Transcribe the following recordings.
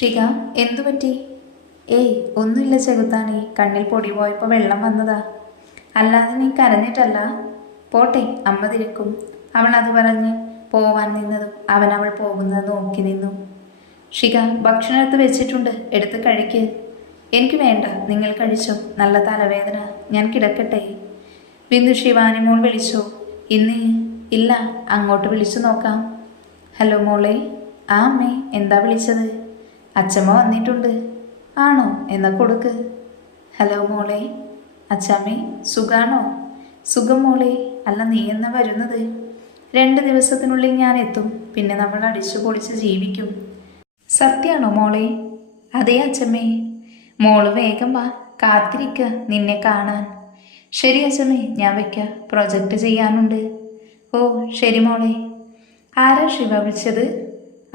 ഷിക, എന്തു പറ്റി? ഏയ്, ഒന്നുമില്ല ചെകുത്താനെ, കണ്ണിൽ പൊടി പോയപ്പോൾ വെള്ളം വന്നതാ. അല്ലാതെ നീ കരഞ്ഞിട്ടല്ല. പോട്ടെ, അമ്മ തിരക്കും. അവൾ അത് പറഞ്ഞ് പോവാൻ നിന്നതും അവൾ പോകുന്നത് നോക്കി നിന്നു. ഷിക, ഭക്ഷണം എടുത്ത് വെച്ചിട്ടുണ്ട്, എടുത്ത് കഴിക്ക്. എനിക്ക് വേണ്ട, നിങ്ങൾ കഴിച്ചോ. നല്ല തലവേദന, ഞാൻ കിടക്കട്ടെ. ബിന്ദു ശിവാനി മോൾ വിളിച്ചോ? ഇന്ന് ഇല്ല, അങ്ങോട്ട് വിളിച്ചു നോക്കാം. ഹലോ മോളെ. ആ അമ്മേ, എന്താ വിളിച്ചത്? അച്ചമ്മ വന്നിട്ടുണ്ട്. ആണോ? എന്നാ കൊടുക്ക്. ഹലോ മോളെ. അച്ചാമ്മേ, സുഖാണോ? സുഖം മോളെ. അല്ല, നീ എന്നാ വരുന്നത്? 2 ദിവസത്തിനുള്ളിൽ ഞാൻ എത്തും. പിന്നെ നമ്മൾ അടിച്ചു പൊളിച്ച് ജീവിക്കും. സത്യാണോ മോളെ? അതേ അച്ചമ്മേ. മോള് വേഗം വാ, കാത്തിരിക്ക നിന്നെ കാണാൻ. ശരി അച്ചമ്മേ, ഞാൻ വെക്കാം, പ്രൊജക്റ്റ് ചെയ്യാനുണ്ട്. ഓ ശരി മോളെ. ആരാ ശിവ വിളിച്ചത്?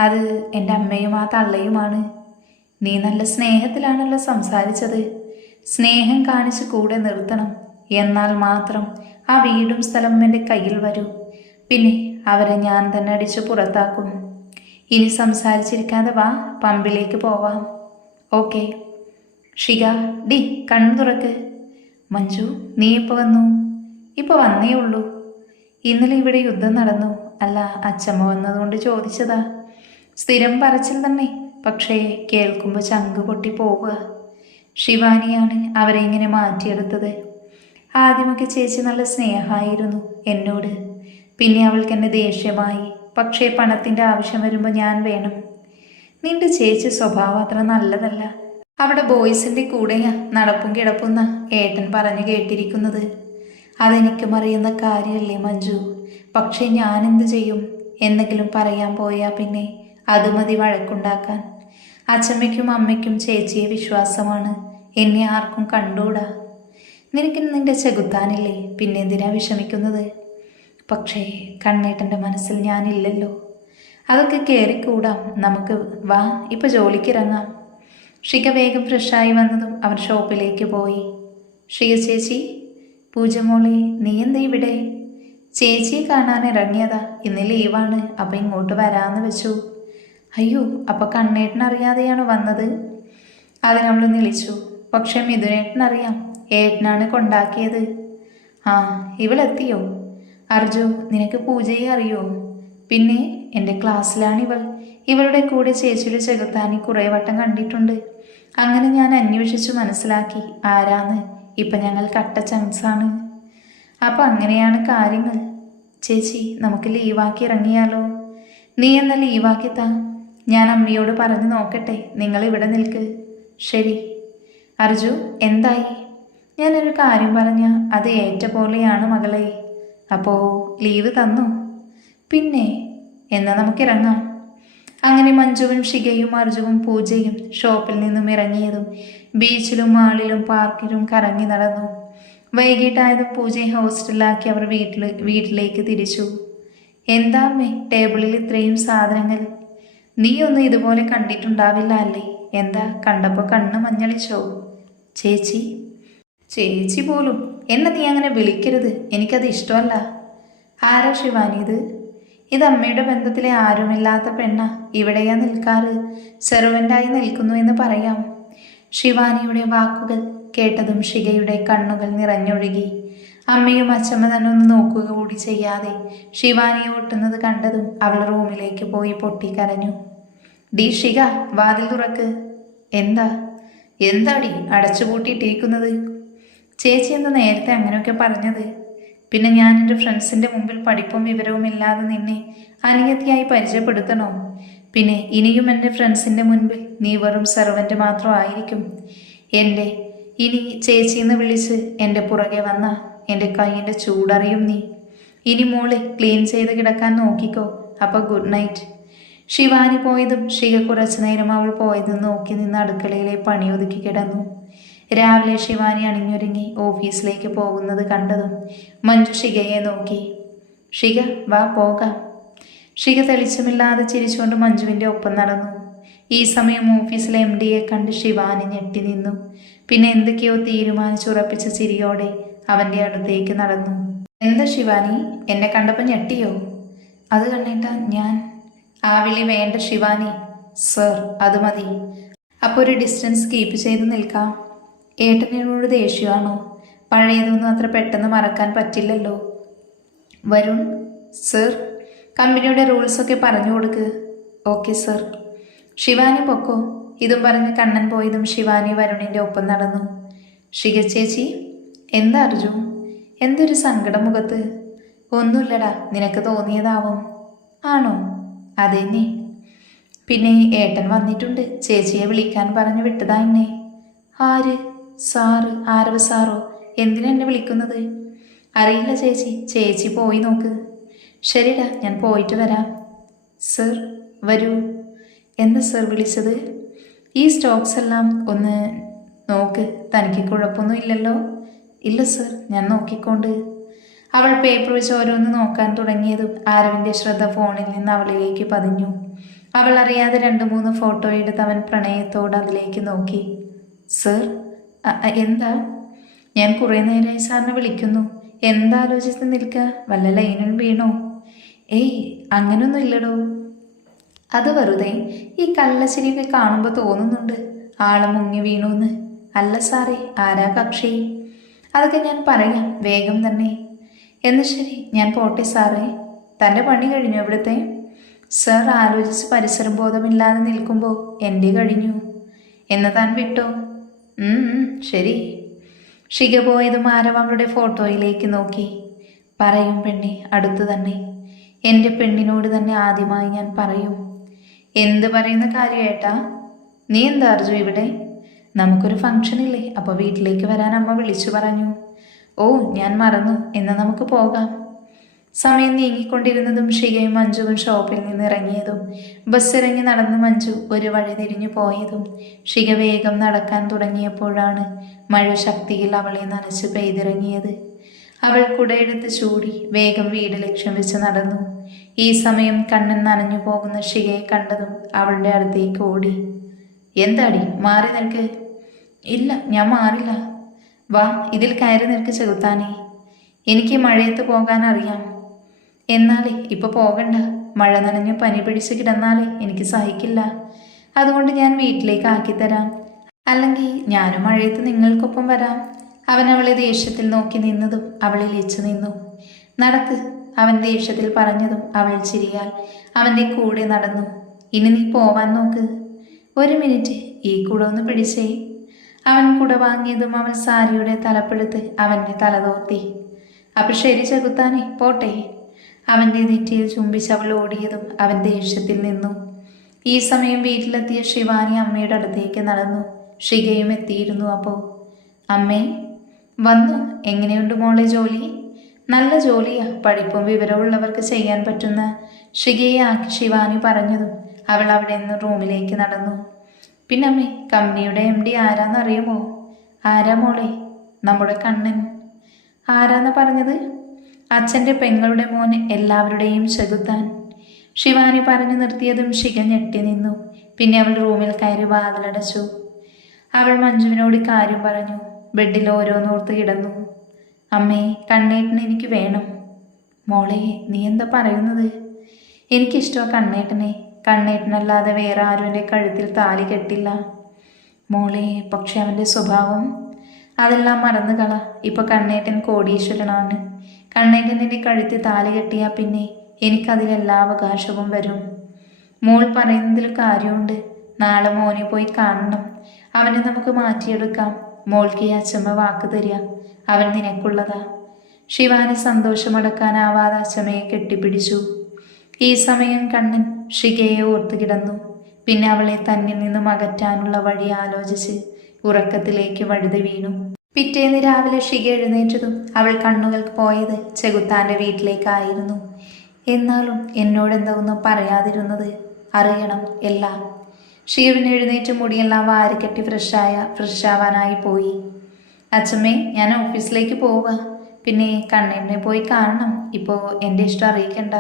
അത് എൻ്റെ അമ്മയും ആ തള്ളയുമാണ്. നീ നല്ല സ്നേഹത്തിലാണല്ലോ സംസാരിച്ചത്. സ്നേഹം കാണിച്ച് കൂടെ നിർത്തണം, എന്നാൽ മാത്രം ആ വീടും സ്ഥലവും എൻ്റെ കയ്യിൽ വരൂ. പിന്നെ അവരെ ഞാൻ തന്നെ അടിച്ചു പുറത്താക്കും. ഇനി സംസാരിച്ചിരിക്കാതെ വാ, പമ്പിലേക്ക് പോവാം. ഓക്കെ. ഷിക, ഡി കണ്ണു തുറക്ക്. മഞ്ജു, നീ ഇപ്പോൾ വന്നു? ഇപ്പോൾ വന്നേ ഉള്ളൂ. ഇന്നലെ ഇവിടെ യുദ്ധം നടന്നു. അല്ല, അച്ചമ്മ വന്നതുകൊണ്ട് ചോദിച്ചതാ. സ്ഥിരം പറച്ചിൽ തന്നെ, പക്ഷേ കേൾക്കുമ്പോൾ ചങ്ക് പൊട്ടി പോവുക. ശിവാനിയാണ് അവരെ ഇങ്ങനെ മാറ്റിയെടുത്തത്. ആദ്യമൊക്കെ ചേച്ചി നല്ല സ്നേഹമായിരുന്നു എന്നോട്. പിന്നെ അവൾക്ക് എന്നെ ദേഷ്യമായി. പക്ഷേ പണത്തിൻ്റെ ആവശ്യം വരുമ്പോൾ ഞാൻ വേണം. നിന്റെ ചേച്ചി സ്വഭാവം അത്ര നല്ലതല്ല. അവിടെ ബോയ്സിൻ്റെ കൂടെയാ നടപ്പും കിടപ്പുന്ന ഏട്ടൻ പറഞ്ഞു കേട്ടിരിക്കുന്നത്. അതെനിക്കും അറിയുന്ന കാര്യമല്ലേ മഞ്ജു. പക്ഷേ ഞാനെന്ത് ചെയ്യും? എന്തെങ്കിലും പറയാൻ പോയാൽ പിന്നെ അത് മതി വഴക്കുണ്ടാക്കാൻ. അച്ഛമ്മയ്ക്കും അമ്മയ്ക്കും ചേച്ചിയെ വിശ്വാസമാണ്. എന്നെ ആർക്കും കണ്ടൂടാ. നിനക്ക് നിന്റെ ചെകുത്താനില്ലേ, പിന്നെ എന്തിനാ വിഷമിക്കുന്നത്? പക്ഷേ കണ്ണേട്ടൻ്റെ മനസ്സിൽ ഞാനില്ലല്ലോ. അതൊക്കെ കയറിക്കൂടാം. നമുക്ക് വാ, ഇപ്പം ജോലിക്കിറങ്ങാം. ഷിക വേഗം ഫ്രഷായി വന്നതും അവർ ഷോപ്പിലേക്ക് പോയി. ഷിക ചേച്ചി. പൂജമോളെ, നീ എന്താ ഇവിടെ? ചേച്ചിയെ കാണാൻ ഇറങ്ങിയതാ. ഇന്ന് ലീവാണ്, അപ്പം ഇങ്ങോട്ട് വരാമെന്ന് വെച്ചു. അയ്യോ, അപ്പം കണ്ണേട്ടനറിയാതെയാണോ വന്നത്? അതിനവൾ വിളിച്ചു. പക്ഷെ മിഥുനേട്ടനറിയാം, ഏട്ടനാണ് കൊണ്ടാക്കിയത്. ആ, ഇവളെത്തിയോ? അർജു, നിനക്ക് പൂജയെ അറിയോ? പിന്നെ എൻ്റെ ക്ലാസ്സിലാണിവൾ. ഇവളുടെ കൂടെ ചേച്ചിയുടെ ചെകുത്താനി കുറേ വട്ടം കണ്ടിട്ടുണ്ട്. അങ്ങനെ ഞാൻ അന്വേഷിച്ചു മനസ്സിലാക്കി ആരാന്ന്. ഇപ്പം ഞങ്ങൾ കട്ട ചങ്സാണ്. അപ്പം അങ്ങനെയാണ് കാര്യങ്ങൾ. ചേച്ചി, നമുക്ക് ലീവാക്കി ഇറങ്ങിയാലോ? നീ എന്നാൽ ലീവാക്കിത്താ. ഞാൻ അമ്മയോട് പറഞ്ഞു നോക്കട്ടെ. നിങ്ങൾ ഇവിടെ നിൽക്ക്. ശരി. അർജു, എന്തായി? ഞാനൊരു കാര്യം പറഞ്ഞ അത് ഏറ്റ പോലെയാണ് മകളെ. അപ്പോൾ ലീവ് തന്നു? പിന്നെ എന്നാൽ നമുക്കിറങ്ങാം. അങ്ങനെ മഞ്ജുവും ഷികയും അർജുവും പൂജയും ഷോപ്പിൽ നിന്നും ഇറങ്ങിയതും ബീച്ചിലും മാളിലും പാർക്കിലും കറങ്ങി നടന്നു. വൈകിട്ടായതും പൂജയെ ഹോസ്റ്റലിലാക്കി അവർ വീട്ടിലേക്ക് തിരിച്ചു. എന്താ അമ്മേ, ടേബിളിൽ ഇത്രയും സാധനങ്ങൾ? നീ ഒന്നും ഇതുപോലെ കണ്ടിട്ടുണ്ടാവില്ല അല്ലേ? എന്താ, കണ്ടപ്പോൾ കണ്ണ് മഞ്ഞളിച്ചോ? ചേച്ചി. ചേച്ചി പോലും എന്നെ നീ അങ്ങനെ വിളിക്കരുത്, എനിക്കത് ഇഷ്ടമല്ല. ആരാ ശിവാനി ഇത്? ഇത് അമ്മയുടെ ബന്ധത്തിലെ ആരുമില്ലാത്ത പെണ്ണ. ഇവിടെയാ നിൽക്കാറ്. സെർവൻ്റായി നിൽക്കുന്നു എന്ന് പറയാം. ശിവാനിയുടെ വാക്കുകൾ കേട്ടതും ഷികയുടെ കണ്ണുകൾ നിറഞ്ഞൊഴുകി. അമ്മയും അച്ഛമ്മ തന്നെ ഒന്ന് നോക്കുക കൂടി ചെയ്യാതെ ശിവാനിയെ ഒട്ടുന്നത് കണ്ടതും അവൾ റൂമിലേക്ക് പോയി പൊട്ടിക്കരഞ്ഞു. ഡി ഷിക, വാതിൽ തുറക്ക്. എന്താ? എന്താടി അടച്ചുപൂട്ടിയിട്ടിരിക്കുന്നത്? ചേച്ചി എന്താ നേരത്തെ അങ്ങനെയൊക്കെ പറഞ്ഞത്? പിന്നെ ഞാൻ എൻ്റെ ഫ്രണ്ട്സിൻ്റെ മുമ്പിൽ പഠിപ്പും വിവരവും ഇല്ലാതെ നിന്നെ അനിയത്തിയായി പരിചയപ്പെടുത്തണോ? പിന്നെ ഇനിയും എൻ്റെ ഫ്രണ്ട്സിൻ്റെ മുൻപിൽ നീ വെറും സെർവൻ്റ് മാത്രമായിരിക്കും. ഇനി ചേച്ചിന്ന് വിളിച്ച് എൻ്റെ പുറകെ വന്ന എൻ്റെ കൈയിൻ്റെ ചൂടറിയും നീ. ഇനി മോളെ ക്ലീൻ ചെയ്ത് കിടക്കാൻ നോക്കിക്കോ. അപ്പോൾ ഗുഡ് നൈറ്റ്. ശിവാനി പോയതും ഷിക കുറച്ചു നേരം അവൾ പോയതും നോക്കി നിന്ന് അടുക്കളയിലെ പണി ഒതുക്കി കിടന്നു. രാവിലെ ശിവാനി അണിഞ്ഞൊരുങ്ങി ഓഫീസിലേക്ക് പോകുന്നത് കണ്ടതും മഞ്ജു ഷികയെ നോക്കി. ഷിക, വാ പോകാം. ഷിക തെളിച്ചമില്ലാതെ ചിരിച്ചുകൊണ്ട് മഞ്ജുവിൻ്റെ ഒപ്പം നടന്നു. ഈ സമയം ഓഫീസിലെ MD കണ്ട് ശിവാനി ഞെട്ടി നിന്നു. പിന്നെ എന്തൊക്കെയോ തീരുമാനിച്ചുറപ്പിച്ച ചിരിയോടെ അവൻ്റെ അടുത്തേക്ക് നടന്നു. എന്താ ശിവാനി, എന്നെ കണ്ടപ്പോൾ ഞെട്ടിയോ? അത് കണ്ടിട്ട ഞാൻ. ആ വിളി വേണ്ട ശിവാനി. സർ അത് മതി. അപ്പോൾ ഒരു ഡിസ്റ്റൻസ് കീപ്പ് ചെയ്ത് നിൽക്കാം. ഏട്ടനോട് ദേഷ്യമാണോ? പഴയതൊന്നും അത്ര പെട്ടെന്ന് മറക്കാൻ പറ്റില്ലല്ലോ. വരുൺ സർ, കമ്പനിയുടെ റൂൾസൊക്കെ പറഞ്ഞു കൊടുക്ക്. Okay sir. ശിവാനി പൊക്കോ. ഇതും പറഞ്ഞ് കണ്ണൻ പോയതും ശിവാനി വരുണിൻ്റെ ഒപ്പം നടന്നു. ശിഖ ചേച്ചി. എന്താ അർജു? എന്തൊരു സങ്കടം മുഖത്ത്? ഒന്നുമില്ലടാ, നിനക്ക് തോന്നിയതാവും. ആണോ? അതെന്നെ. പിന്നെ ഏട്ടൻ വന്നിട്ടുണ്ട്, ചേച്ചിയെ വിളിക്കാൻ പറഞ്ഞു വിട്ടതാ എന്നെ. ആര്? സാറ്? ആരവ സാറോ? എന്തിനാ എന്നെ വിളിക്കുന്നത്? അറിയില്ല ചേച്ചി, ചേച്ചി പോയി നോക്ക്. ശരിടാ, ഞാൻ പോയിട്ട് വരാം. സർ വരൂ. എന്താ സർ വിളിച്ചത്? ഈ സ്റ്റോക്സ് എല്ലാം ഒന്ന് നോക്ക്. തനിക്ക് കുഴപ്പമൊന്നും ഇല്ലല്ലോ? ഇല്ല സർ, ഞാൻ നോക്കിക്കൊണ്ട്. അവൾ പേപ്പർ വെച്ച് ഓരോന്ന് നോക്കാൻ തുടങ്ങിയതും ആരവിൻ്റെ ശ്രദ്ധ ഫോണിൽ നിന്ന് അവളിലേക്ക് പതിഞ്ഞു. അവൾ അറിയാതെ 2-3 ഫോട്ടോ എടുത്ത് അവൻ പ്രണയത്തോട് അതിലേക്ക് നോക്കി. സർ എന്താ? ഞാൻ കുറേ നേരമായി സാറിനെ വിളിക്കുന്നു. എന്താലോചിച്ച് നിൽക്കുക? വല്ല ലൈനും വീണോ? ഏയ് അങ്ങനൊന്നും ഇല്ലടോ. അത് വെറുതെ ഈ കള്ളച്ചിരിയൊക്കെ കാണുമ്പോൾ തോന്നുന്നുണ്ട് ആള് മുങ്ങി വീണൂന്ന്. അല്ല സാറേ, ആരാ കക്ഷി? അതൊക്കെ ഞാൻ പറയാം, വേഗം തന്നെ. എന്ന് ശരി, ഞാൻ പോട്ടെ സാറേ. തൻ്റെ പണി കഴിഞ്ഞു ഇവിടുത്തെ? സർ ആലോചിച്ച് പരിസരം ബോധമില്ലാതെ നിൽക്കുമ്പോൾ എൻ്റെ കഴിഞ്ഞു. എന്ന് താൻ വിട്ടോ? ശരി. ശിഖ പോയതും ആരവ് അവളുടെ ഫോട്ടോയിലേക്ക് നോക്കി. പറയും പെണ്ണെ, അടുത്തു തന്നെ. എൻ്റെ പെണ്ണിനോട് തന്നെ ആദ്യമായി ഞാൻ പറയും. എന്ത് പറയുന്ന കാര്യമായിട്ടാ? നീ എന്താ അർജു ഇവിടെ? നമുക്കൊരു ഫംഗ്ഷൻ ഇല്ലേ, അപ്പോൾ വീട്ടിലേക്ക് വരാൻ അമ്മ വിളിച്ചു പറഞ്ഞു. ഓ ഞാൻ മറന്നു. എന്നാൽ നമുക്ക് പോകാം. സമയം നീങ്ങിക്കൊണ്ടിരുന്നതും ശിഖയും മഞ്ജുവും ഷോപ്പിൽ നിന്ന് ഇറങ്ങിയതും ബസ്സിറങ്ങി നടന്ന് മഞ്ജു ഒരു വഴി തിരിഞ്ഞു പോയതും ശിഖ വേഗം നടക്കാൻ തുടങ്ങിയപ്പോഴാണ് മഴ ശക്തിയിൽ അവളെ നനച്ച് പെയ്തിറങ്ങിയത്. അവൾ കുടയെടുത്ത് ചൂടി വേഗം വീട് ലക്ഷ്യം വെച്ച് നടന്നു. ഈ സമയം കണ്ണൻ നനഞ്ഞു പോകുന്ന ശിഖയെ കണ്ടതും അവളുടെ അടുത്തേക്ക് ഓടി. എന്താടി, മാറി നിൽക്ക്. ഇല്ല, ഞാൻ മാറില്ല. വാ, ഇതിൽ കയറി നിൽക്ക് ചെകുത്താനേ. എനിക്ക് മഴയത്ത് പോകാൻ അറിയാം. എന്നാലേ ഇപ്പൊ പോകണ്ട. മഴ നനഞ്ഞ് പനി പിടിച്ച് കിടന്നാലേ എനിക്ക് സഹിക്കില്ല. അതുകൊണ്ട് ഞാൻ വീട്ടിലേക്ക് ആക്കിത്തരാം. അല്ലെങ്കിൽ ഞാനും മഴയത്ത് നിങ്ങൾക്കൊപ്പം വരാം. അവൻ അവളെ ദേഷ്യത്തിൽ നോക്കി നിന്നതും അവളിൽ ഇച്ചു നിന്നു. നടക്ക്, അവൻ ദേഷ്യത്തിൽ പറഞ്ഞതും അവൾ ചിരിയാൽ അവൻ്റെ കൂടെ നടന്നു. ഇനി നീ പോവാൻ നോക്ക്. ഒരു മിനിറ്റ്, ഈ കുട ഒന്ന് പിടിച്ചേ. അവൻ കുട വാങ്ങിയതും അവൾ സാരിയുടെ തലപ്പെടുത്ത് അവൻ്റെ തലതോർത്തി. അപ്പൊ ശരി ചെകുത്താനെ, പോട്ടെ. അവൻ്റെ നെറ്റിയിൽ ചുംബിച്ച് അവൾ ഓടിയതും അവൻ ദേഷ്യത്തിൽ നിന്നു. ഈ സമയം വീട്ടിലെത്തിയ ശിവാനി അമ്മയുടെ അടുത്തേക്ക് നടന്നു. ശിഖയും എത്തിയിരുന്നു. അപ്പോൾ അമ്മേ വന്നു. എങ്ങനെയുണ്ട് മോളെ ജോലി? നല്ല ജോലിയാ, പഠിപ്പും വിവരമുള്ളവർക്ക് ചെയ്യാൻ പറ്റുന്ന. ശിഖയെ ആക്കി ശിവാനി പറഞ്ഞതും അവൾ അവിടെ നിന്ന് റൂമിലേക്ക് നടന്നു. പിന്നെ അമ്മേ, കമ്പനിയുടെ MD ആരാന്നറിയുമോ? ആരാ മോളെ? നമ്മുടെ കണ്ണൻ. ആരാന്ന് പറഞ്ഞത്? അച്ഛൻ്റെ പെങ്ങളുടെ മോന്, എല്ലാവരുടെയും ചെകുത്താൻ. ശിവാനി പറഞ്ഞു നിർത്തിയതും ശിഖ ഞെട്ടി നിന്നു. പിന്നെ അവൾ റൂമിൽ കയറി വാതിലടച്ചു. അവൾ മഞ്ജുവിനോട് കാര്യം പറഞ്ഞു. ബെഡിൽ ഓരോന്നോർത്ത് കിടന്നു. അമ്മേ, കണ്ണേട്ടനെ എനിക്ക് വേണം. മോളെ, നീ എന്താ പറയുന്നത്? എനിക്കിഷ്ടമാണ് കണ്ണേട്ടനെ. കണ്ണേട്ടനല്ലാതെ വേറെ ആരും എൻ്റെ കഴുത്തിൽ താലി കെട്ടില്ല. മോളെ, പക്ഷെ അവൻ്റെ സ്വഭാവം, അതെല്ലാം മറന്നു കള. ഇപ്പൊ കണ്ണേട്ടൻ കോടീശ്വരനാണ്. കണ്ണേട്ടൻ എൻ്റെ കഴുത്തിൽ താലി കെട്ടിയാൽ പിന്നെ എനിക്കതിലെല്ലാ അവകാശവും വരും. മോൾ പറയുന്നതിൽ കാര്യമുണ്ട്. നാളെ മോനെ പോയി കാണണം. അവനെ നമുക്ക് മാറ്റിയെടുക്കാം. മോൾക്ക് ഈ അച്ഛമ്മ വാക്ക് തരിക, അവൻ നിനക്കുള്ളതാ. ശിവാനി സന്തോഷമടക്കാനാവാതെ അച്ഛമ്മയെ കെട്ടിപ്പിടിച്ചു. ഈ സമയം കണ്ണൻ ശിഖയെ ഓർത്തു കിടന്നു. പിന്നെ അവളെ തന്നിൽ നിന്നും അകറ്റാനുള്ള വഴി ആലോചിച്ച് ഉറക്കത്തിലേക്ക് വഴുതി വീണു. പിറ്റേന്ന് രാവിലെ ശിഖ എഴുന്നേറ്റതും അവൾ കണ്ണുകൾക്ക് പോയത് ചെകുത്താൻ്റെ വീട്ടിലേക്കായിരുന്നു. എന്നാലും എന്നോടെന്താ ഒന്നും പറയാതിരുന്നത്? അറിയണം എല്ലാം. ഷീറിന് എഴുന്നേറ്റ് മുടിയെല്ലാം വാരിക്കെട്ടി ഫ്രഷാവാനായി പോയി. അച്ഛമ്മേ, ഞാൻ ഓഫീസിലേക്ക് പോവുക. പിന്നെ കണ്ണനെ പോയി കാണണം. ഇപ്പോൾ എൻ്റെ ഇഷ്ടം അറിയിക്കണ്ട.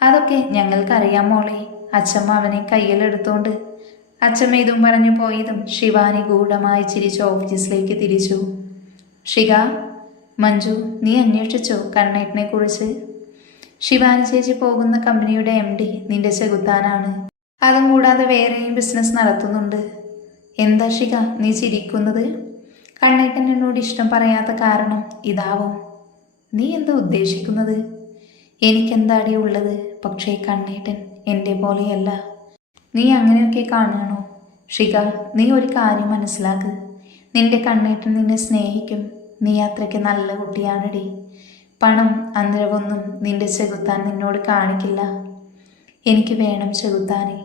അതൊക്കെ ഞങ്ങൾക്കറിയാം മോളെ. അച്ഛമ്മ അവനെ കയ്യിലെടുത്തോണ്ട്. അച്ഛമ്മ ഇതും പറഞ്ഞു പോയതും ശിവാനി ഗൂഢമായി ചിരിച്ച് ഓഫീസിലേക്ക് തിരിച്ചു. ശിഖ, മഞ്ജു, നീ അന്വേഷിച്ചോ കണ്ണേട്ടനെ കുറിച്ച്? ശിവാനി ചേച്ചി പോകുന്ന കമ്പനിയുടെ MD നിന്റെ ചെകുത്താനാണ്. അതും കൂടാതെ വേറെയും ബിസിനസ് നടത്തുന്നുണ്ട്. എന്താ ഷിക നീ ചിരിക്കുന്നത്? കണ്ണേട്ടൻ എന്നോട് ഇഷ്ടം പറയാത്ത കാരണം ഇതാവും. നീ എന്താ ഉദ്ദേശിക്കുന്നത്? എനിക്കെന്താടി ഉള്ളത്? പക്ഷേ കണ്ണേട്ടൻ എൻ്റെ പോലെയല്ല. നീ അങ്ങനെയൊക്കെ കാണണോ? ഷിക, നീ ഒരു കാര്യം മനസ്സിലാക്ക്. നിന്റെ കണ്ണേട്ടൻ നിന്നെ സ്നേഹിക്കും. നീ അത്രയ്ക്ക് നല്ല കുട്ടിയാണടി. പണം അന്തരവൊന്നും നിന്റെ ചെകുത്താൻ നിന്നോട് കാണിക്കില്ല. എനിക്ക് വേണം ചെകുത്താനെ.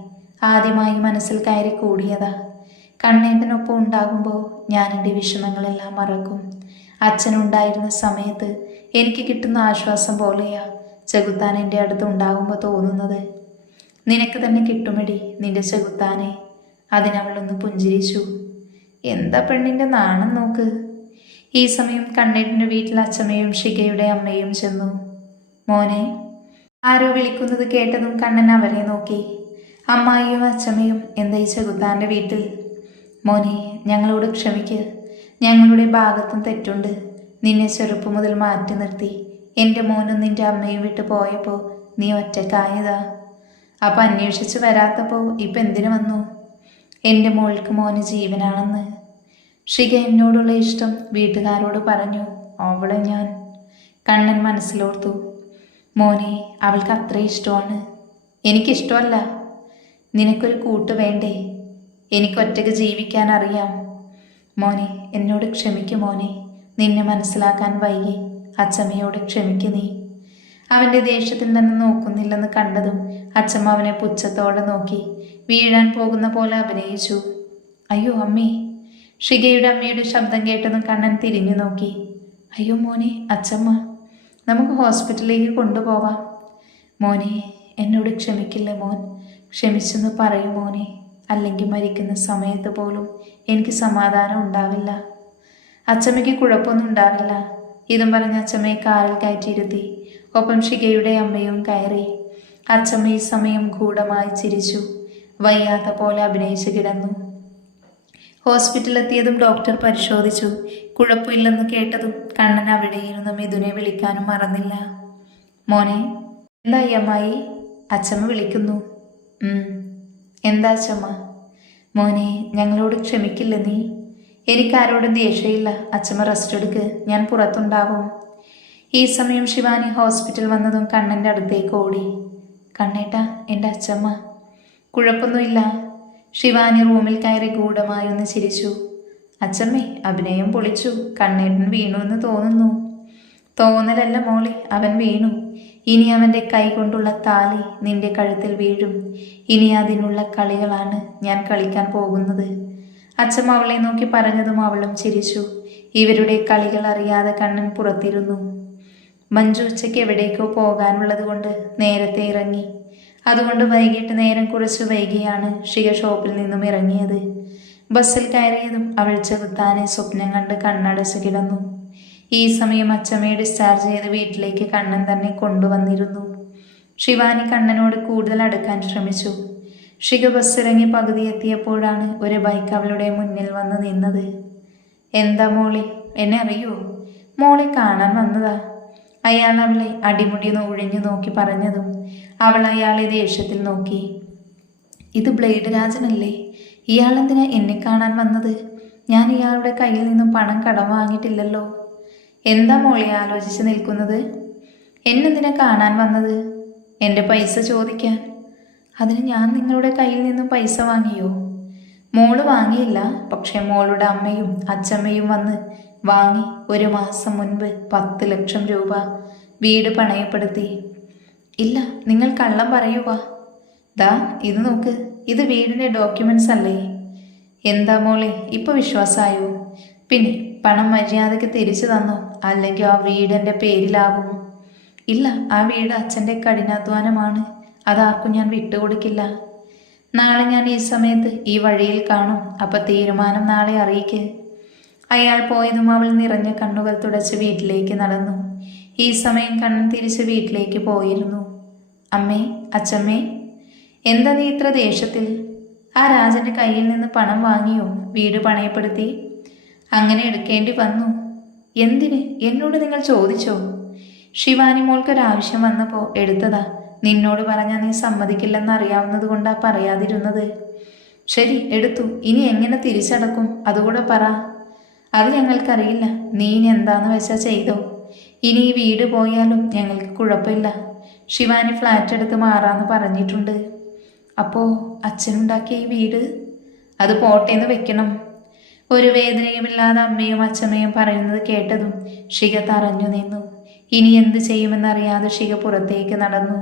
ആദ്യമായി മനസ്സിൽ കയറി കൂടിയതാ. കണ്ണേട്ടനൊപ്പം ഉണ്ടാകുമ്പോൾ ഞാൻ എൻ്റെ വിഷമങ്ങളെല്ലാം മറക്കും. അച്ഛനുണ്ടായിരുന്ന സമയത്ത് എനിക്ക് കിട്ടുന്ന ആശ്വാസം പോലെയാ ചെകുത്താൻ എൻ്റെ അടുത്ത് ഉണ്ടാകുമ്പോൾ തോന്നുന്നത്. നിനക്ക് തന്നെ കിട്ടുമെടി നിന്റെ ചെകുത്താനെ. അതിനവളൊന്ന് പുഞ്ചിരിച്ചു. എന്താ പെണ്ണിൻ്റെ നാണം നോക്ക്. ഈ സമയം കണ്ണേട്ടൻ്റെ വീട്ടിൽ അച്ഛമ്മയും ഷികയുടെ അമ്മയും ചെന്നു. മോനെ. ആരോ വിളിക്കുന്നത് കേട്ടതും കണ്ണൻ അവരെ നോക്കി. അമ്മായിയും അച്ഛമ്മയും എന്താ ഈ ചെകുത്താൻ്റെ വീട്ടിൽ? മോനെ, ഞങ്ങളോട് ക്ഷമിക്ക്. ഞങ്ങളുടെ ഭാഗത്തും തെറ്റുണ്ട്. നിന്നെ ചെറുപ്പം മുതൽ മാറ്റി നിർത്തി എൻ്റെ മോനും നിന്റെ അമ്മയും വിട്ടു പോയപ്പോൾ നീ ഒറ്റക്കായതാ. അപ്പം അന്വേഷിച്ച് വരാത്തപ്പോൾ ഇപ്പം എന്തിനു വന്നു? എൻ്റെ മോൾക്ക് മോന് ജീവനാണെന്ന് ഷിക എന്നോടുള്ള ഇഷ്ടം വീട്ടുകാരോട് പറഞ്ഞു. അവളെ ഞാൻ. കണ്ണൻ മനസ്സിലോർത്തു. മോനെ, അവൾക്ക് അത്ര ഇഷ്ടമാണ്. എനിക്കിഷ്ടമല്ല. നിനക്കൊരു കൂട്ട് വേണ്ടേ? എനിക്കൊറ്റയ്ക്ക് ജീവിക്കാൻ അറിയാം. മോനെ, എന്നോട് ക്ഷമിക്കു മോനെ. നിന്നെ മനസ്സിലാക്കാൻ വയ്യേ. അച്ചമ്മയോട് ക്ഷമിക്കു നീ. അവൻ്റെ ദേഷ്യത്തിൽ തന്നെ നോക്കുന്നില്ലെന്ന് കണ്ടതും അച്ചമ്മ അവനെ പുച്ഛത്തോടെ നോക്കി വീഴാൻ പോകുന്ന പോലെ അഭിനയിച്ചു. അയ്യോ അമ്മേ. ഷികയുടെ അമ്മയുടെ ശബ്ദം കേട്ടതും കണ്ണൻ തിരിഞ്ഞു നോക്കി. അയ്യോ മോനെ, അച്ചമ്മ. നമുക്ക് ഹോസ്പിറ്റലിലേക്ക് കൊണ്ടുപോവാം. മോനെ, എന്നോട് ക്ഷമിക്കില്ല മോൻ. ക്ഷമിച്ചെന്ന് പറയും മോനെ. അല്ലെങ്കിൽ മരിക്കുന്ന സമയത്ത് പോലും എനിക്ക് സമാധാനം ഉണ്ടാവില്ല. അച്ചമ്മയ്ക്ക് കുഴപ്പമൊന്നും ഉണ്ടാവില്ല. ഇതും പറഞ്ഞ് അച്ചമ്മയെ കാറിൽ കയറ്റിയിരുത്തി. ഒപ്പം ഷികയുടെ അമ്മയും കയറി. അച്ചമ്മ ഈ സമയം ഗൂഢമായി ചിരിച്ചു. വയ്യാത്ത പോലെ അഭിനയിച്ച് കിടന്നു. ഹോസ്പിറ്റലിലെത്തിയതും ഡോക്ടർ പരിശോധിച്ചു. കുഴപ്പമില്ലെന്ന് കേട്ടതും കണ്ണൻ അവിടെ ഇരുന്ന് മിഥുനെ വിളിക്കാനും മറന്നില്ല. മോനെ. എന്തായി അമ്മായി? അച്ചമ്മ വിളിക്കുന്നു. എന്താ അച്ചമ്മ? മോനെ, ഞങ്ങളോട് ക്ഷമിക്കില്ല നീ. എനിക്കാരോടും ദേഷ്യമില്ല. അച്ചമ്മ റെസ്റ്റ് എടുക്ക്. ഞാൻ പുറത്തുണ്ടാവും. ഈ സമയം ശിവാനി ഹോസ്പിറ്റൽ വന്നതും കണ്ണൻ്റെ അടുത്തേക്ക് ഓടി. കണ്ണേട്ടാ, എൻ്റെ അച്ചമ്മ. കുഴപ്പമൊന്നുമില്ല. ശിവാനി റൂമിൽ കയറി ഗൂഢമായി ഒന്ന് ചിരിച്ചു. അച്ചമ്മേ, അഭിനയം പൊളിച്ചു. കണ്ണേട്ടൻ വീണു എന്ന് തോന്നുന്നു. തോന്നലല്ല മോളെ, അവൻ വീണു. ഇനി അവൻ്റെ കൈ കൊണ്ടുള്ള താലി നിന്റെ കഴുത്തിൽ വീഴും. ഇനി അതിനുള്ള കളികളാണ് ഞാൻ കളിക്കാൻ പോകുന്നത്. അച്ചമ്മ അവളെ നോക്കി പറഞ്ഞതും അവളും ചിരിച്ചു. ഇവരുടെ കളികൾ അറിയാതെ കണ്ണൻ പുറത്തിരുന്നു. മഞ്ജു ഉച്ചയ്ക്ക് എവിടേക്കോ പോകാനുള്ളത് കൊണ്ട് നേരത്തെ ഇറങ്ങി. അതുകൊണ്ട് വൈകിട്ട് നേരം കുറച്ച് വൈകിയാണ് ഷിക ഷോപ്പിൽ നിന്നും ഇറങ്ങിയത്. ബസ്സിൽ കയറിയതും അവൾ ചെകുത്താനെ സ്വപ്നം കണ്ട് കണ്ണടച്ച് കിടന്നു. ഈ സമയം അച്ചമ്മയെ ഡിസ്ചാർജ് ചെയ്ത് വീട്ടിലേക്ക് കണ്ണൻ തന്നെ കൊണ്ടുവന്നിരുന്നു. ശിവാനി കണ്ണനോട് കൂടുതൽ അടുക്കാൻ ശ്രമിച്ചു. ഷിക ബസ്സിറങ്ങി പകുതി എത്തിയപ്പോഴാണ് ഒരു ബൈക്ക് അവളുടെ മുന്നിൽ വന്ന് നിന്നത്. എന്താ മോളെ, എന്നെ അറിയോ? മോളെ കാണാൻ വന്നതാ. അയാൾ അവളെ അടിമുടി ഒഴിഞ്ഞു നോക്കി പറഞ്ഞതും അവൾ അയാളെ ദേഷ്യത്തിൽ നോക്കി. ഇത് ബ്ലേഡ് രാജനല്ലേ? ഇയാളെന്തിനാ എന്നെ കാണാൻ വന്നത്? ഞാൻ ഇയാളുടെ കയ്യിൽ നിന്നും പണം കടം വാങ്ങിയിട്ടില്ലല്ലോ. എന്താ മോളെ ആലോചിച്ച് നിൽക്കുന്നത്? എന്നെന്തിനാ കാണാൻ വന്നത്? എൻ്റെ പൈസ ചോദിക്കാൻ. അതിന് ഞാൻ നിങ്ങളുടെ കയ്യിൽ നിന്നും പൈസ വാങ്ങിയോ? മോള് വാങ്ങിയില്ല. പക്ഷെ മോളുടെ അമ്മയും അച്ഛമ്മയും വന്ന് വാങ്ങി. 1 മാസം മുൻപ് 10 ലക്ഷം രൂപ വീട് പണയപ്പെടുത്തി. ഇല്ല, നിങ്ങൾ കള്ളം പറയുക. ദാ ഇത് നോക്ക്. ഇത് വീടിൻ്റെ ഡോക്യുമെന്റ്സ് അല്ലേ? എന്താ മോളെ, ഇപ്പൊ വിശ്വാസമായോ? പിന്നെ പണം മര്യാദയ്ക്ക് തിരിച്ചു തന്നോ? അല്ലെങ്കിൽ ആ വീടിൻ്റെ പേരിലാവും. ഇല്ല, ആ വീട് അച്ഛൻ്റെ കഠിനാധ്വാനമാണ്. അതാർക്കും ഞാൻ വിട്ടുകൊടുക്കില്ല. നാളെ ഞാൻ ഈ സമയത്ത് ഈ വഴിയിൽ കാണും. അപ്പം തീരുമാനം നാളെ അറിയിക്ക്. അയാൾ പോയതും അവൾ നിറഞ്ഞ കണ്ണുകൾ തുടച്ച് വീട്ടിലേക്ക് നടന്നു. ഈ സമയം കണ്ണൻ തിരിച്ച് വീട്ടിലേക്ക് പോയിരുന്നു. അമ്മേ, അച്ഛമ്മേ, എന്താ നീ ഇത്ര ദേഷ്യത്തിൽ? ആ രാജൻ്റെ കയ്യിൽ നിന്ന് പണം വാങ്ങിയോ? വീട് പണയപ്പെടുത്തി? അങ്ങനെ എടുക്കേണ്ടി വന്നു. എന്തിന്? എന്നോട് നിങ്ങൾ ചോദിച്ചോ? ശിവാനി മോൾക്കൊരാവശ്യം വന്നപ്പോൾ എടുത്തതാ. നിന്നോട് പറഞ്ഞാൽ നീ സമ്മതിക്കില്ലെന്ന് അറിയാവുന്നത് കൊണ്ടാ പറയാതിരുന്നത്. ശരി, എടുത്തു. ഇനി എങ്ങനെ തിരിച്ചടക്കും അതുകൂടെ പറ. അത് ഞങ്ങൾക്കറിയില്ല. നീ ഇനി എന്താന്ന് വെച്ചാൽ ചെയ്തോ. ഇനി ഈ വീട് പോയാലും ഞങ്ങൾക്ക് കുഴപ്പമില്ല. ശിവാനി ഫ്ലാറ്റ് എടുത്ത് മാറാന്ന് പറഞ്ഞിട്ടുണ്ട്. അപ്പോൾ അച്ഛനുണ്ടാക്കിയ ഈ വീട് അത് പോട്ടേന്ന് വെക്കണം. ഒരു വേദനയുമില്ലാതെ അമ്മയും അച്ഛമ്മയും പറയുന്നത് കേട്ടതും ഷിക തറഞ്ഞു നിന്നു. ഇനി എന്ത് ചെയ്യുമെന്നറിയാതെ ഷിക പുറത്തേക്ക് നടന്നു.